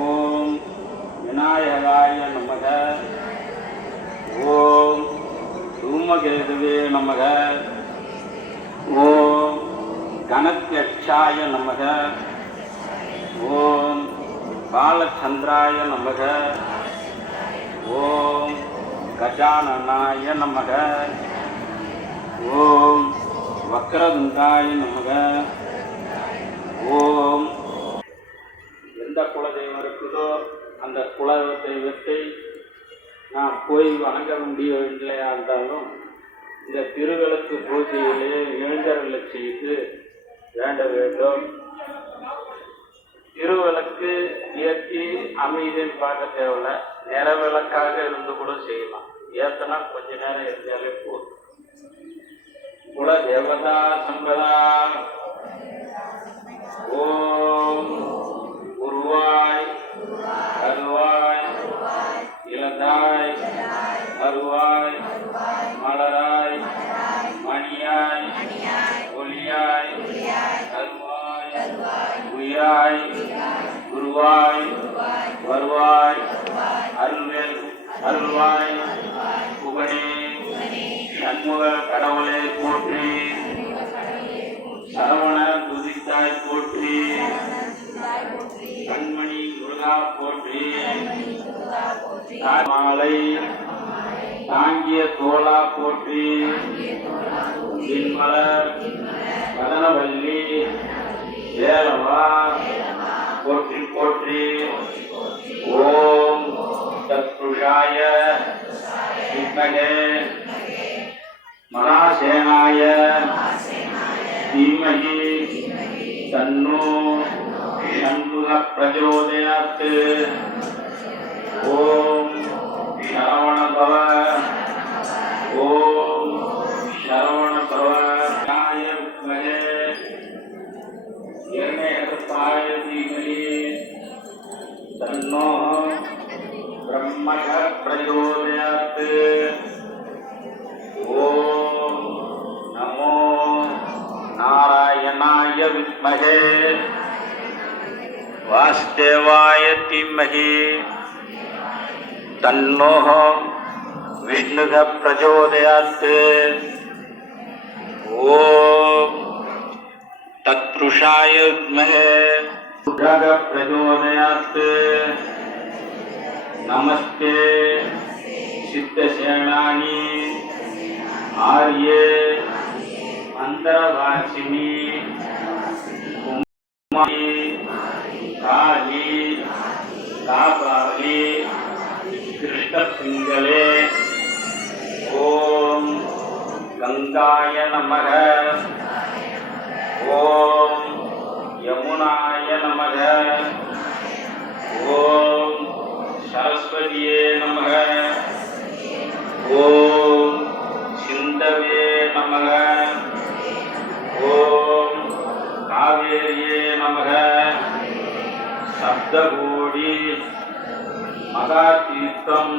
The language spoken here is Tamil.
ஓம் விநாயகாய நமக. ஓம் தூமகேதுவே நமக. ஓம் கணத்யட்சாய நமக. ஓம் பாலச்சந்திராய நமக. ஓம் கஜானனாய நமக. ஓம் வக்ரதுண்டாய நமக. ஓம் எந்த குலதெய்வம் இருக்குதோ அந்த குலதெய்வத்தை நாம் போய் வணங்க முடியவில்லையா இருந்தாலும் இந்த திருவிளக்கு பூஜையிலே எழுந்தருளை செய்து வேண்ட வேண்டும். திருவிளக்கு ஏற்றி அமைதின்னு பார்க்க தேவையில்லை, நிறவிளக்காக இருந்து கூட செய்யலாம். ஏத்தனா கொஞ்ச நேரம் இருந்தாலே போதும். குல தேவதா சம்பதா. ஓம் உருவாய் கருவாய் இளதாய் மறுவாய் மலராய் மணியாய் ஒளியாய் கருவாய் உயிராய் குருவாய் வருவாய் அருள்வேல் அருள்வாய் புகழே சண்முக கடவுளை போற்றி சரவண துதித்தாய் போற்றி கண்மணி முருகா போற்றி மாலை தாங்கிய தோளா போற்றி மலர் கதனவல்லி ஏலவா போற்றி போற்றி. ஓம் தத்புருஷாய வித்மகே மகாசேனாய தீமஹி தன்னோ ஷண்முக பிரச்சோதயாத். ஓம் சரவண பவ. ஓம் சரவண பவ. நாய வித்மகே இரண்யகஸ்தாய தீமஹி தன்னோ பிரம்மக பிரச்சோதயாத். ஓம் நமோ நாராயணாய வித்மகே வாசுதேவாய தீமஹி தன்னோ விஷ்ணுக பிரச்சோதயாத். ஓம் தத்ருஷாய வித்மகே ருத்ரக பிரச்சோதயாத். நமஸ்தே சித்தசேனானி ஆர்யே மந்திரவாசினி குமாரி காளி காபாலி கிருஷ்ணபிங்களே. ஓம் கங்காய நமக. ஓம் யமுனாய நமக. ஓம் சரஸ்வதியே நமக. ஓம் சிந்தவே நமக. ஓம் காவேரியே நமக. சப்தகோடி மகாதீர்த்தம்